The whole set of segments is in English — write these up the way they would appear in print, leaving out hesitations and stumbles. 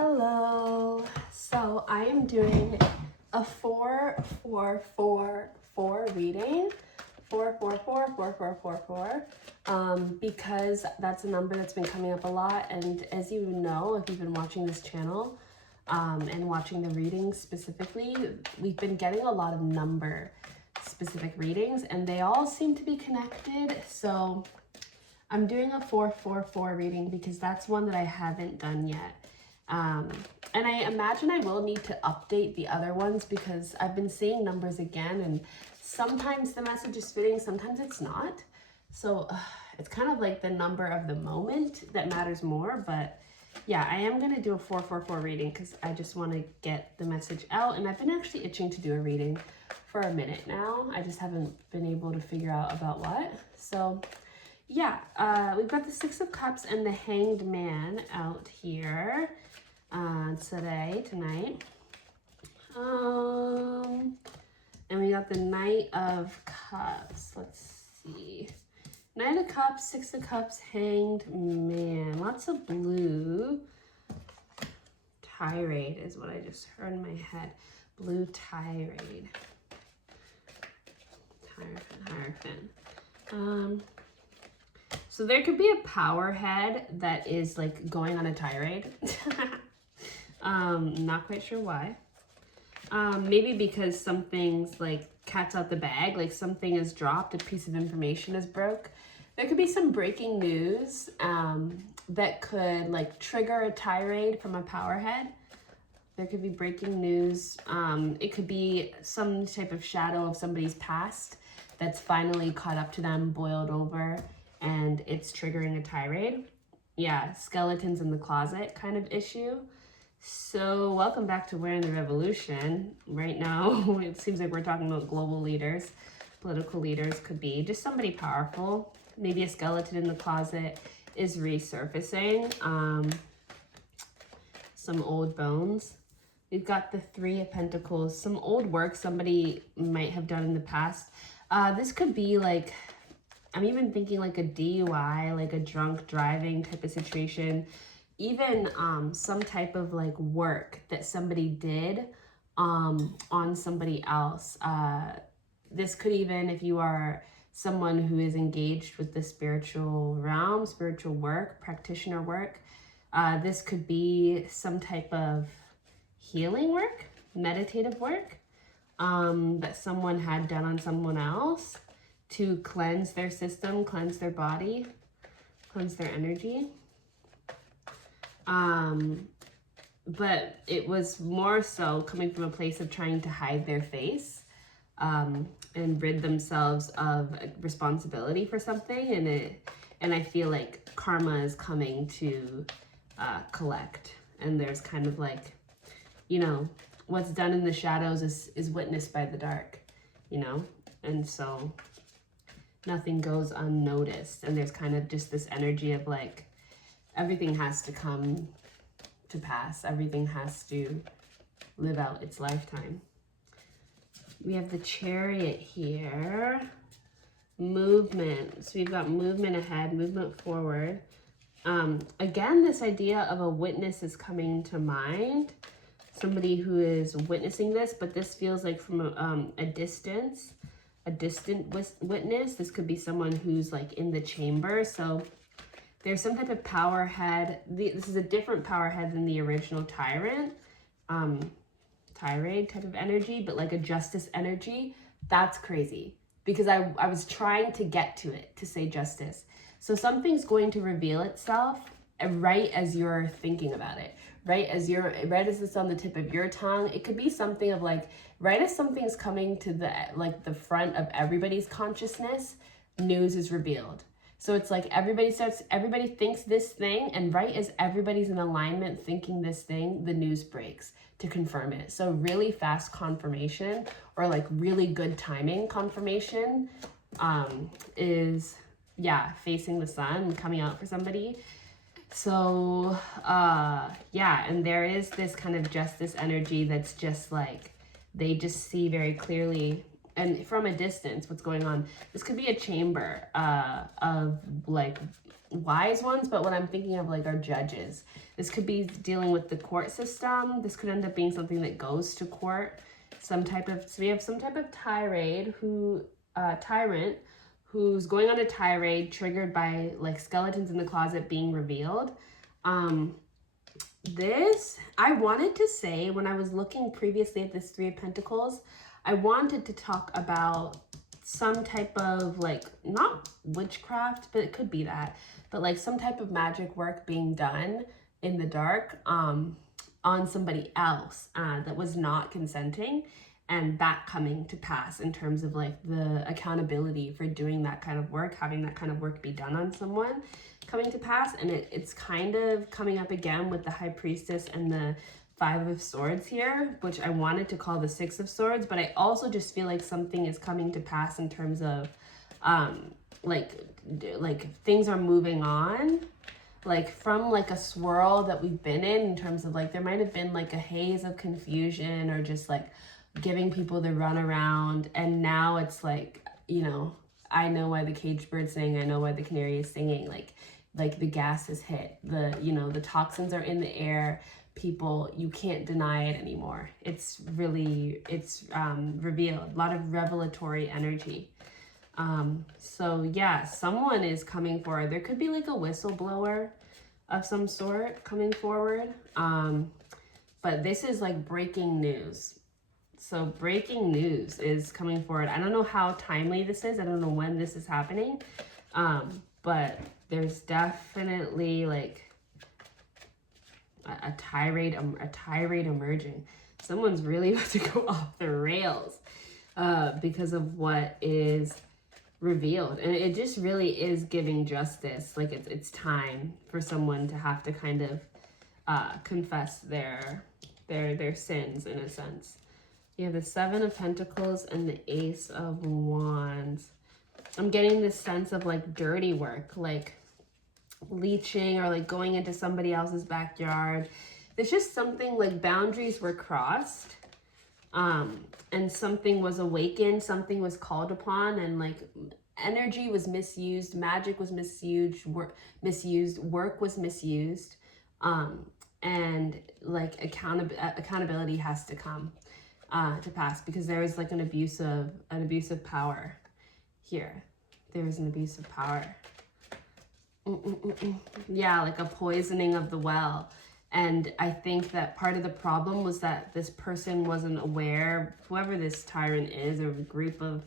Hello. So I am doing a 4-4-4-4 reading. 4-4-4-4-4-4-4. Because that's a number that's been coming up a lot. And as you know, if you've been watching this channel and watching the readings specifically, we've been getting a lot of number specific readings and they all seem to be connected. So I'm doing a 4-4-4 reading because that's one that I haven't done yet. And I imagine I will need to update the other ones because I've been seeing numbers again and sometimes the message is fitting, sometimes it's not. So it's kind of like the number of the moment that matters more. But yeah, I am going to do a 4-4-4 reading because I just want to get the message out. And I've been actually itching to do a reading for a minute now. I just haven't been able to figure out about what. So yeah, we've got the Six of Cups and the Hanged Man out here tonight. And we got the Knight of Cups. Let's see. Knight of Cups, Six of Cups, Hanged Man. Lots of blue. Tirade is what I just heard in my head. Blue tirade. Hierophant. So there could be a power head that is like going on a tirade. Not quite sure why. Maybe because something's like cat's out the bag, like something is dropped, a piece of information is broke. There could be some breaking news that could like trigger a tirade from a power head. There could be breaking news. It could be some type of shadow of somebody's past that's finally caught up to them, boiled over, and it's triggering a tirade. Yeah, skeletons in the closet kind of issue. So welcome back to We're in the Revolution. Right now, it seems like we're talking about global leaders. Political leaders could be just somebody powerful. Maybe a skeleton in the closet is resurfacing. Some old bones. We've got the Three of Pentacles. Some old work somebody might have done in the past. This could be like, I'm even thinking like a DUI, like a drunk driving type of situation. Even some type of like work that somebody did on somebody else. This could even, if you are someone who is engaged with the spiritual realm, spiritual work, practitioner work, this could be some type of healing work, meditative work that someone had done on someone else to cleanse their system, cleanse their body, cleanse their energy. But it was more so coming from a place of trying to hide their face and rid themselves of responsibility for something. And I feel like karma is coming to collect. And there's kind of like, you know, what's done in the shadows is witnessed by the dark, you know? And so nothing goes unnoticed. And there's kind of just this energy of like, everything has to come to pass. Everything has to live out its lifetime. We have the Chariot here. Movement. So we've got movement ahead, movement forward. Again, this idea of a witness is coming to mind. Somebody who is witnessing this, but this feels like from a distance, a distant witness. This could be someone who's like in the chamber. So there's some type of power head. This is a different power head than the original tirade type of energy, but like a justice energy. That's crazy because I was trying to get to it to say justice. So something's going to reveal itself right as you're thinking about it, right as it's on the tip of your tongue. It could be something of like, right as something's coming to the front of everybody's consciousness, news is revealed. So it's like everybody thinks this thing, and right as everybody's in alignment thinking this thing, the news breaks to confirm it. So really fast confirmation, or like really good timing confirmation is, yeah, facing the sun, coming out for somebody. So yeah, and there is this kind of justice energy that's just like, they just see very clearly and from a distance what's going on. This could be a chamber of like wise ones, but what I'm thinking of like are judges. This could be dealing with the court system. This could end up being something that goes to court. So we have some type of tyrant who's going on a tirade triggered by like skeletons in the closet being revealed. This, I wanted to say when I was looking previously at this Three of Pentacles, I wanted to talk about some type of like, not witchcraft, but it could be that, but like some type of magic work being done in the dark on somebody else that was not consenting, and that coming to pass in terms of like the accountability for doing that kind of work, having that kind of work be done on someone coming to pass. And it's kind of coming up again with the High Priestess and the Five of Swords here, which I wanted to call the Six of Swords, but I also just feel like something is coming to pass in terms of like things are moving on, like from like a swirl that we've been in terms of like there might have been like a haze of confusion or just like giving people the runaround, and now it's like, you know, I know why the caged bird's singing, I know why the canary is singing, like the gas is hit, the, you know, the toxins are in the air, people, you can't deny it anymore. It's really, it's revealed, a lot of revelatory energy. So yeah, someone is coming forward. There could be like a whistleblower of some sort coming forward. But this is like breaking news. So breaking news is coming forward. I don't know how timely this is. I don't know when this is happening. But there's definitely like a tirade emerging. Someone's really about to go off the rails because of what is revealed, and it just really is giving justice. Like it's time for someone to have to kind of confess their sins in a sense. You have the Seven of Pentacles and the Ace of Wands. I'm getting this sense of like dirty work, like leeching or like going into somebody else's backyard. There's just something like boundaries were crossed, and something was awakened, something was called upon, and like energy was misused, magic was misused, work was misused, and like accountability has to come to pass, because there is like an abuse of power here. There is an abuse of power. Yeah, like a poisoning of the well. And I think that part of the problem was that this person wasn't aware, whoever this tyrant is or group of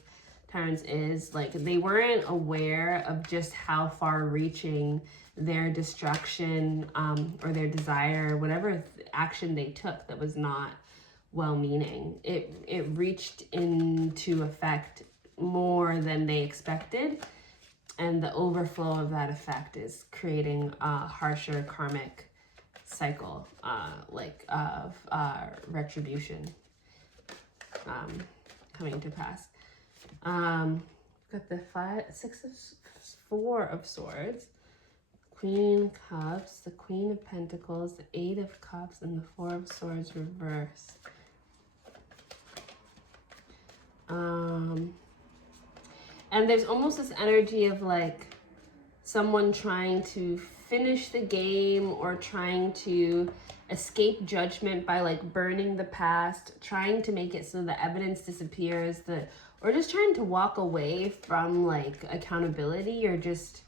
tyrants is, like they weren't aware of just how far reaching their destruction or their desire, whatever action they took that was not well-meaning. It reached into effect more than they expected. And the overflow of that effect is creating a harsher karmic cycle, of retribution coming to pass. Got the Four of Swords, Queen of Cups, the Queen of Pentacles, the Eight of Cups, and the Four of Swords reversed. And there's almost this energy of like someone trying to finish the game or trying to escape judgment by like burning the past, trying to make it so the evidence disappears, or just trying to walk away from like accountability, or just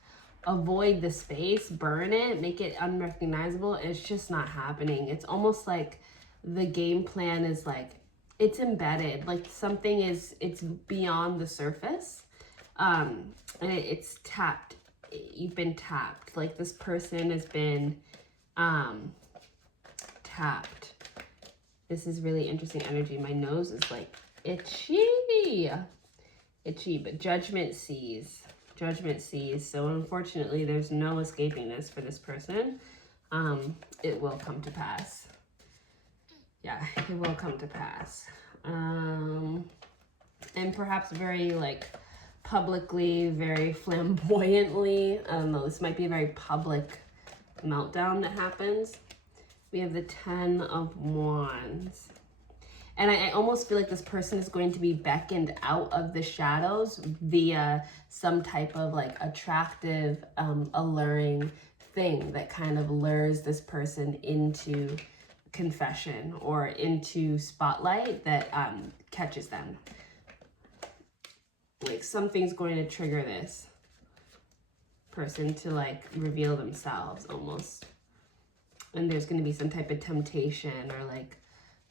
avoid the space, burn it, make it unrecognizable. It's just not happening. It's almost like the game plan is like, it's embedded, like something it's beyond the surface. And it's tapped. You've been tapped. Like this person has been tapped. This is really interesting energy. My nose is like itchy, but judgment sees. So unfortunately, there's no escaping this for this person. It will come to pass. Yeah, it will come to pass. And perhaps very like publicly, very flamboyantly. I don't know, this might be a very public meltdown that happens. We have the Ten of Wands. And I almost feel like this person is going to be beckoned out of the shadows via some type of like attractive, alluring thing that kind of lures this person into confession or into spotlight that catches them. Like something's going to trigger this person to like reveal themselves almost. And there's going to be some type of temptation or like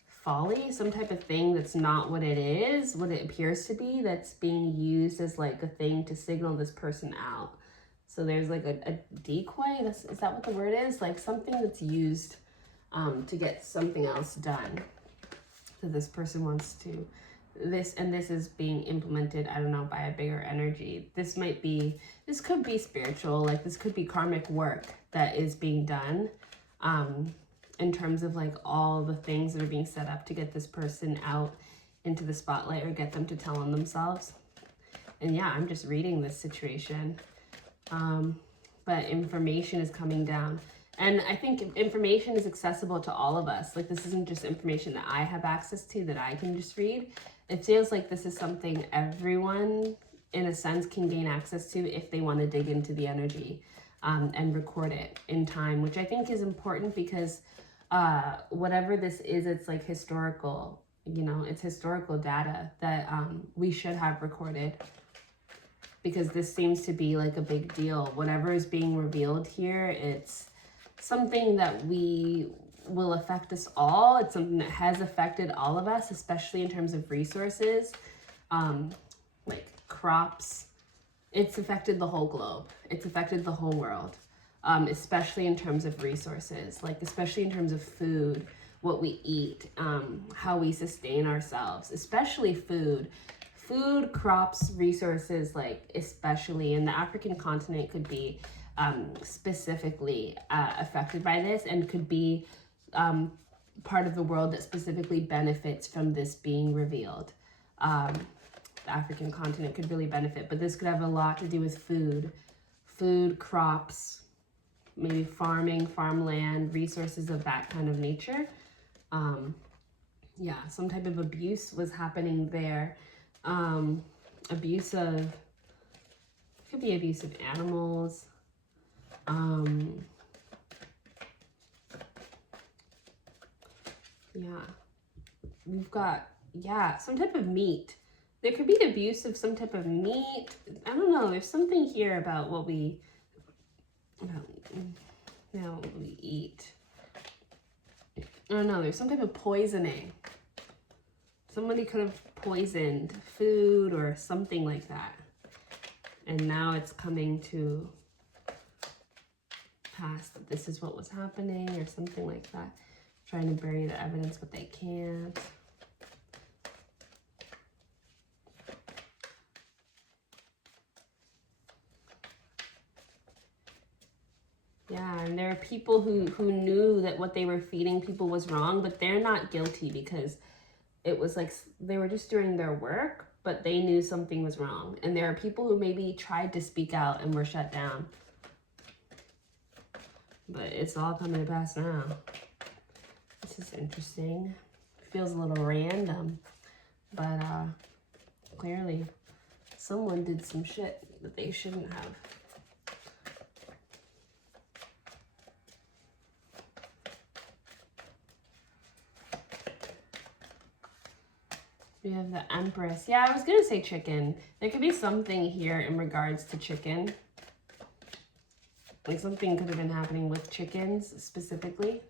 folly, some type of thing that's not what it is, what it appears to be, that's being used as like a thing to signal this person out. So there's like a decoy, is that what the word is? Like something that's used to get something else done. So this person wants to, this is being implemented, I don't know, by a bigger energy. This could be spiritual, like this could be karmic work that is being done. In terms of like all the things that are being set up to get this person out into the spotlight or get them to tell on themselves. And yeah, I'm just reading this situation. But information is coming down. And I think information is accessible to all of us. Like this isn't just information that I have access to that I can just read. It feels like this is something everyone in a sense can gain access to if they want to dig into the energy and record it in time, which I think is important because whatever this is, it's like historical, you know, it's historical data that we should have recorded, because this seems to be like a big deal. Whatever is being revealed here, it's something that will affect us all. It's something that has affected all of us, especially in terms of resources, like crops. It's affected the whole globe. It's affected the whole world. Especially in terms of resources, like especially in terms of food, what we eat, how we sustain ourselves, especially food, crops, resources, like especially in the African continent could be specifically affected by this and could be part of the world that specifically benefits from this being revealed. The African continent could really benefit, but this could have a lot to do with food, crops, maybe farming, farmland, resources of that kind of nature. Yeah, some type of abuse was happening there. Could be abuse of animals. Yeah, we've got, some type of meat. There could be abuse of some type of meat. I don't know, there's something here about what we eat. I don't know, there's some type of poisoning. Somebody could have poisoned food or something like that. And now it's coming to pass that this is what was happening or something like that. Trying to bury the evidence, but they can't. Yeah, and there are people who knew that what they were feeding people was wrong, but they're not guilty because it was like they were just doing their work, but they knew something was wrong. And there are people who maybe tried to speak out and were shut down. But it's all coming to pass now. This is interesting. Feels a little random, but clearly someone did some shit that they shouldn't have. We have the Empress. Yeah, I was going to say chicken. There could be something here in regards to chicken. Like something could have been happening with chickens specifically.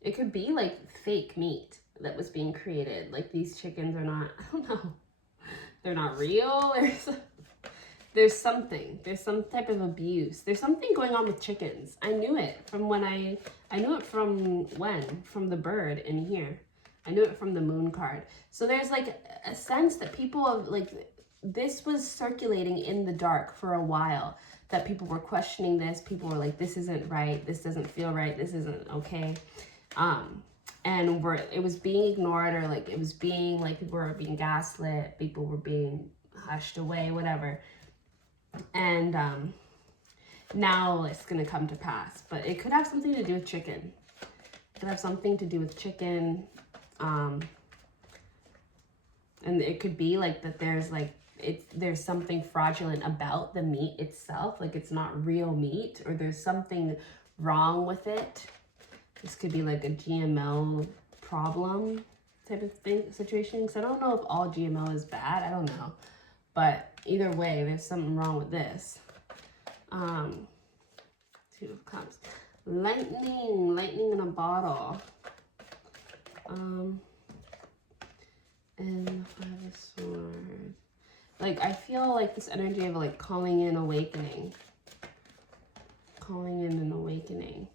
It could be like fake meat that was being created. Like these chickens are not, I don't know. They're not real. There's something. There's some type of abuse. There's something going on with chickens. I knew it from when I knew it from the bird in here. I knew it from the moon card. So there's like a sense that people have like, this was circulating in the dark for a while, that people were questioning this. People were like, this isn't right. This doesn't feel right. This isn't okay. And it was being ignored, or like it was being like people were being gaslit. People were being hushed away, whatever. And now it's going to come to pass, but it could have something to do with chicken. could have something to do with chicken. And it could be like that there's something fraudulent about the meat itself, like it's not real meat, or there's something wrong with it. This could be like a GMO problem type of situation, because I don't know if all GMO is bad, I don't know, but either way there's something wrong with this. Two of Cups, lightning in a bottle, and the Five of Swords. Like, I feel like this energy of like calling in awakening. Calling in an awakening.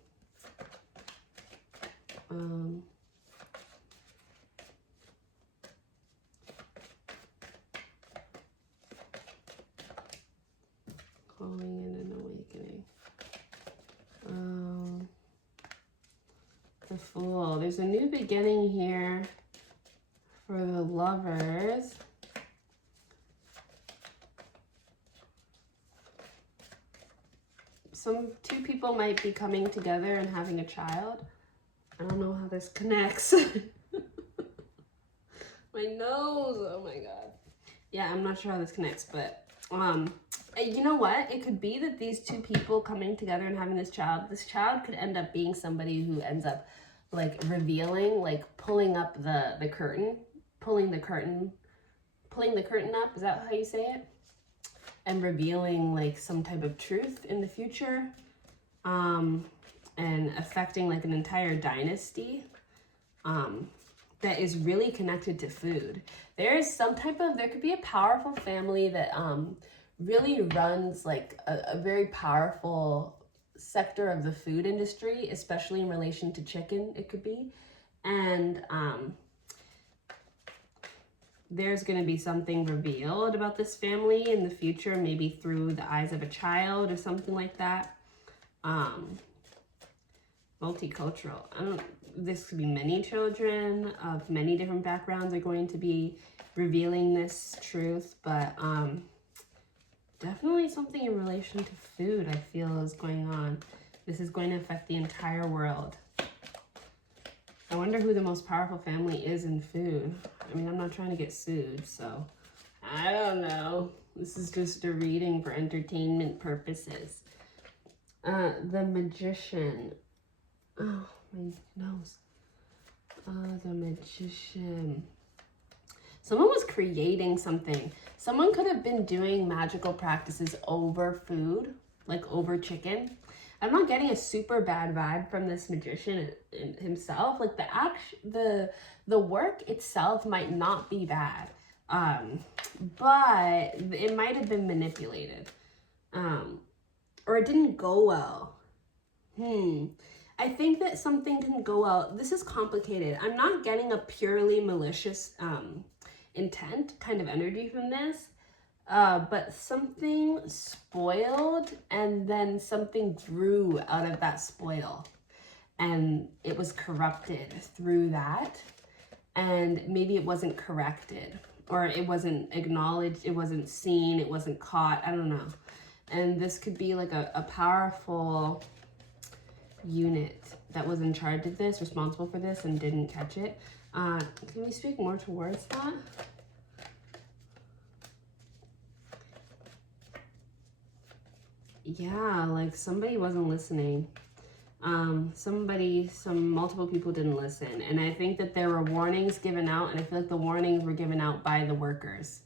Calling in an awakening. The Fool. There's a new beginning here for the Lovers. Two people might be coming together and having a child. I don't know how this connects. My nose, oh my god. Yeah, I'm not sure how this connects, but you know what? It could be that these two people coming together and having this child could end up being somebody who ends up like revealing, like pulling up the curtain, pulling the curtain up, is that how you say it? And revealing like some type of truth in the future, and affecting like an entire dynasty that is really connected to food. There could be a powerful family that really runs like a very powerful sector of the food industry, especially in relation to chicken, it could be. And there's going to be something revealed about this family in the future, maybe through the eyes of a child or something like that. Multicultural. This could be many children of many different backgrounds are going to be revealing this truth, but definitely something in relation to food I feel is going on. This is going to affect the entire world. I wonder who the most powerful family is in food. I mean, I'm not trying to get sued, so I don't know. This is just a reading for entertainment purposes. The Magician. Oh, my nose. The Magician. Someone was creating something. Someone could have been doing magical practices over food, like over chicken. I'm not getting a super bad vibe from this magician himself. Like the work itself might not be bad, but it might have been manipulated, or it didn't go well. I think that something didn't go well. This is complicated. I'm not getting a purely malicious intent kind of energy from this. But something spoiled, and then something grew out of that spoil, and it was corrupted through that, and maybe it wasn't corrected, or it wasn't acknowledged, it wasn't seen, it wasn't caught, I don't know. And this could be like a powerful unit that was in charge of this, responsible for this, and didn't catch it. Can we speak more towards that? Yeah, like somebody wasn't listening. Multiple people didn't listen. And I think that there were warnings given out, and I feel like the warnings were given out by the workers,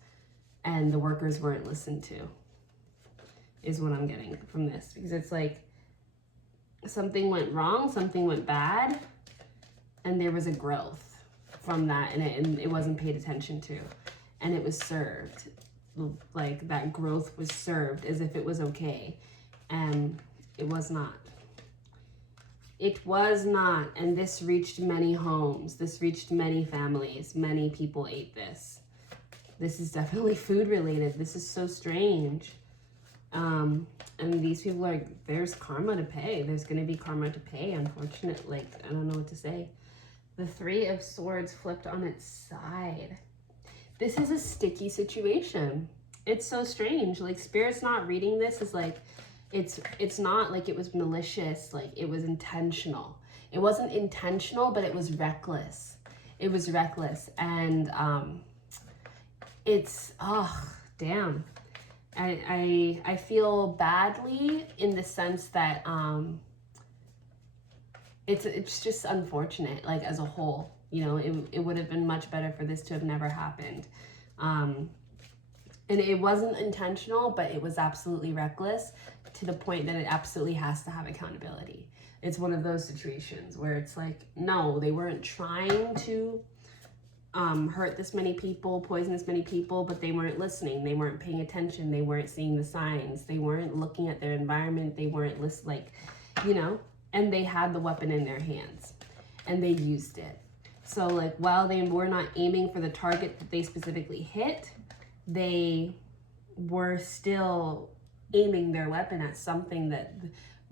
and the workers weren't listened to, is what I'm getting from this. Because it's like something went wrong, something went bad, and there was a growth from that, and it wasn't paid attention to, and it was served. Like that growth was served as if it was okay, and it was not. It was not, and this reached many homes. This reached many families. Many people ate this. This is definitely food related. This is so strange. And these people are, there's karma to pay. There's going to be karma to pay, unfortunately. Like, I don't know what to say. The Three of Swords flipped on its side. This is a sticky situation. It's so strange. Like, Spirit's not reading this as like, it's not like it was malicious, like it was intentional. It wasn't intentional, but it was reckless. It was reckless. And it's, oh, damn. I feel badly in the sense that it's just unfortunate, like as a whole. You know, it would have been much better for this to have never happened. And it wasn't intentional, but it was absolutely reckless to the point that it absolutely has to have accountability. It's one of those situations where it's like, no, they weren't trying to hurt this many people, poison this many people, but they weren't listening. They weren't paying attention. They weren't seeing the signs. They weren't looking at their environment. They weren't like, you know, and they had the weapon in their hands and they used it. So like, while they were not aiming for the target that they specifically hit, they were still aiming their weapon at something that,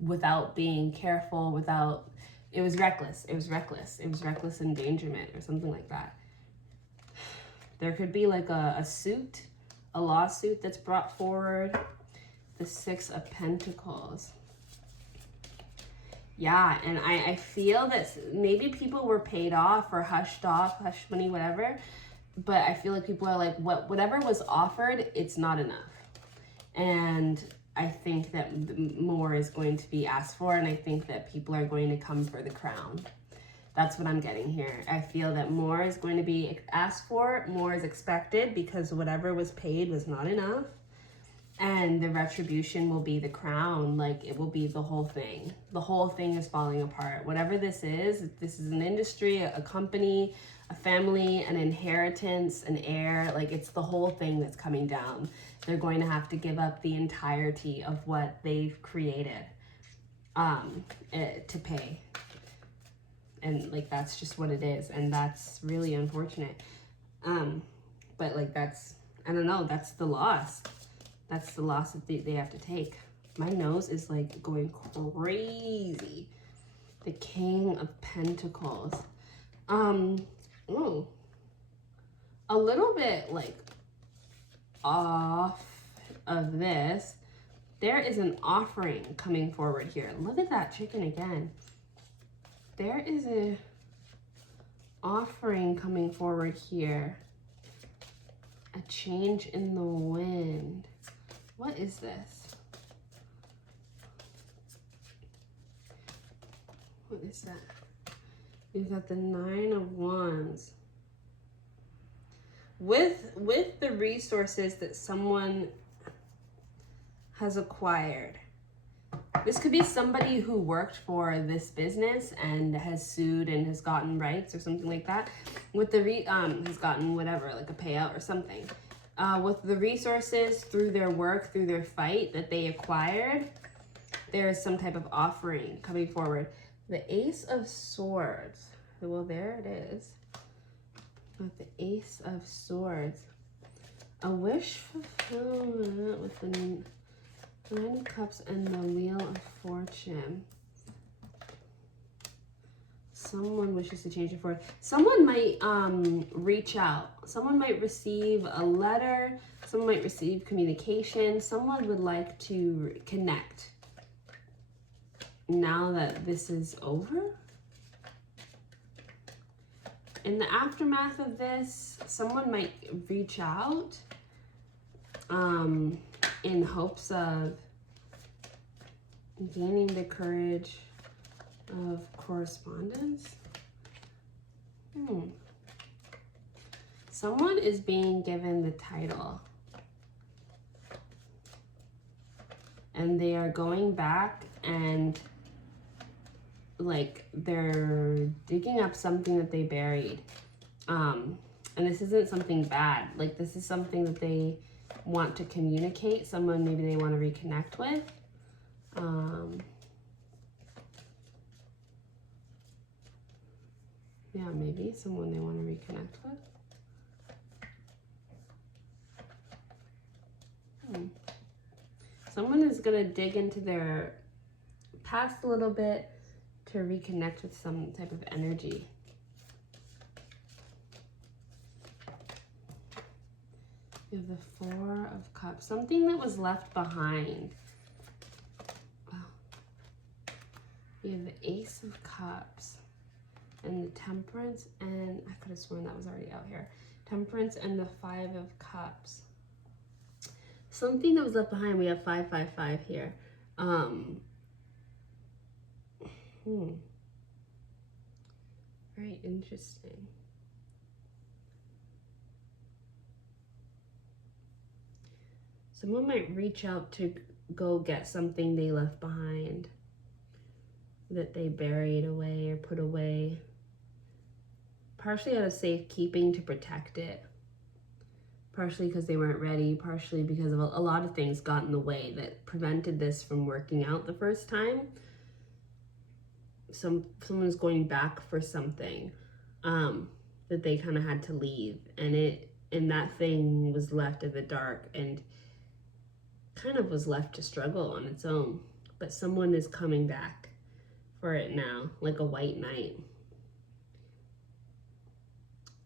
without being careful, without, it was reckless. It was reckless. It was reckless endangerment or something like that. There could be like a lawsuit that's brought forward. The Six of Pentacles. Yeah, and I feel that maybe people were paid off or hushed off, hush money, whatever. But I feel like people are like, whatever was offered, it's not enough. And I think that more is going to be asked for, and I think that people are going to come for the crown. That's what I'm getting here. I feel that more is going to be asked for, more is expected, because whatever was paid was not enough. And the retribution will be the crown. Like, it will be the whole thing. The whole thing is falling apart. Whatever this is an industry, a company, a family, an inheritance, an heir. Like, it's the whole thing that's coming down. They're going to have to give up the entirety of what they've created to pay. And like, that's just what it is. And that's really unfortunate. But like, that's, I don't know, that's the loss. That's the loss that they have to take. My nose is like going crazy. The King of Pentacles. Ooh. A little bit like off of this. There is an offering coming forward here. Look at that chicken again. There is a offering coming forward here. A change in the wind. What is this? What is that? We've got the Nine of Wands. With the resources that someone has acquired. This could be somebody who worked for this business and has sued and has gotten rights or something like that. With the has gotten whatever, like a payout or something. With the resources through their work, through their fight that they acquired, there is some type of offering coming forward. The Ace of Swords. Well, there it is. With the Ace of Swords. A wish fulfillment with the Nine of Cups and the Wheel of Fortune. Someone wishes to change it forward. Someone might reach out. Someone might receive a letter. Someone might receive communication. Someone would like to connect. Now that this is over. In the aftermath of this, someone might reach out in hopes of gaining the courage of correspondence. Someone is being given the title. And they are going back and like they're digging up something that they buried. And this isn't something bad. Like, this is something that they want to communicate. Someone maybe they want to reconnect with. Yeah, maybe someone they want to reconnect with. Someone is going to dig into their past a little bit to reconnect with some type of energy. You have the Four of Cups. Something that was left behind. We have the Ace of Cups and the Temperance, and I could have sworn that was already out here. Temperance and the Five of Cups. Something that was left behind. We have 555 here. Very interesting. Someone might reach out to go get something they left behind, that they buried away or put away, partially out of safekeeping to protect it, partially because they weren't ready, partially because of a lot of things got in the way that prevented this from working out the first time. Someone's going back for something that they kind of had to leave, and that thing was left in the dark and kind of was left to struggle on its own. But someone is coming back for it now, like a white knight.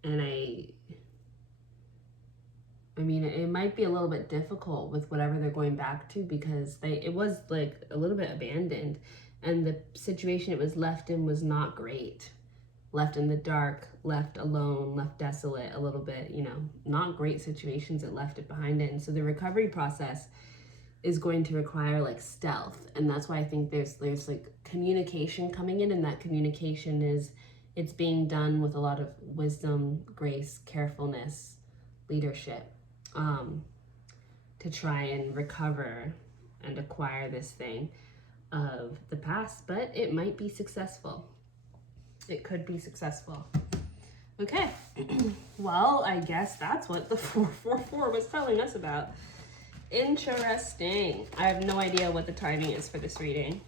And I mean, it might be a little bit difficult with whatever they're going back to, because it was like a little bit abandoned, and the situation it was left in was not great. Left in the dark, left alone, left desolate a little bit, you know, not great situations that left it behind it. And so the recovery process is going to require like stealth, and that's why I think there's like communication coming in, and that communication it's being done with a lot of wisdom, grace, carefulness, leadership, to try and recover and acquire this thing of the past. But it might be successful. It could be successful. Okay. Well, I guess that's what the 444 was telling us about. Interesting. I have no idea what the timing is for this reading.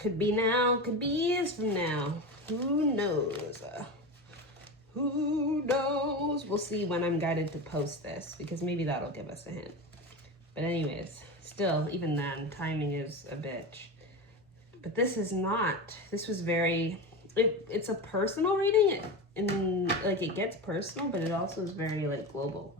Could be now, could be years from now. Who knows? Who knows? We'll see when I'm guided to post this, because maybe that'll give us a hint. But anyways, still, even then, timing is a bitch. But this is not. This was very, it's a personal reading, and like it gets personal, but it also is very like global.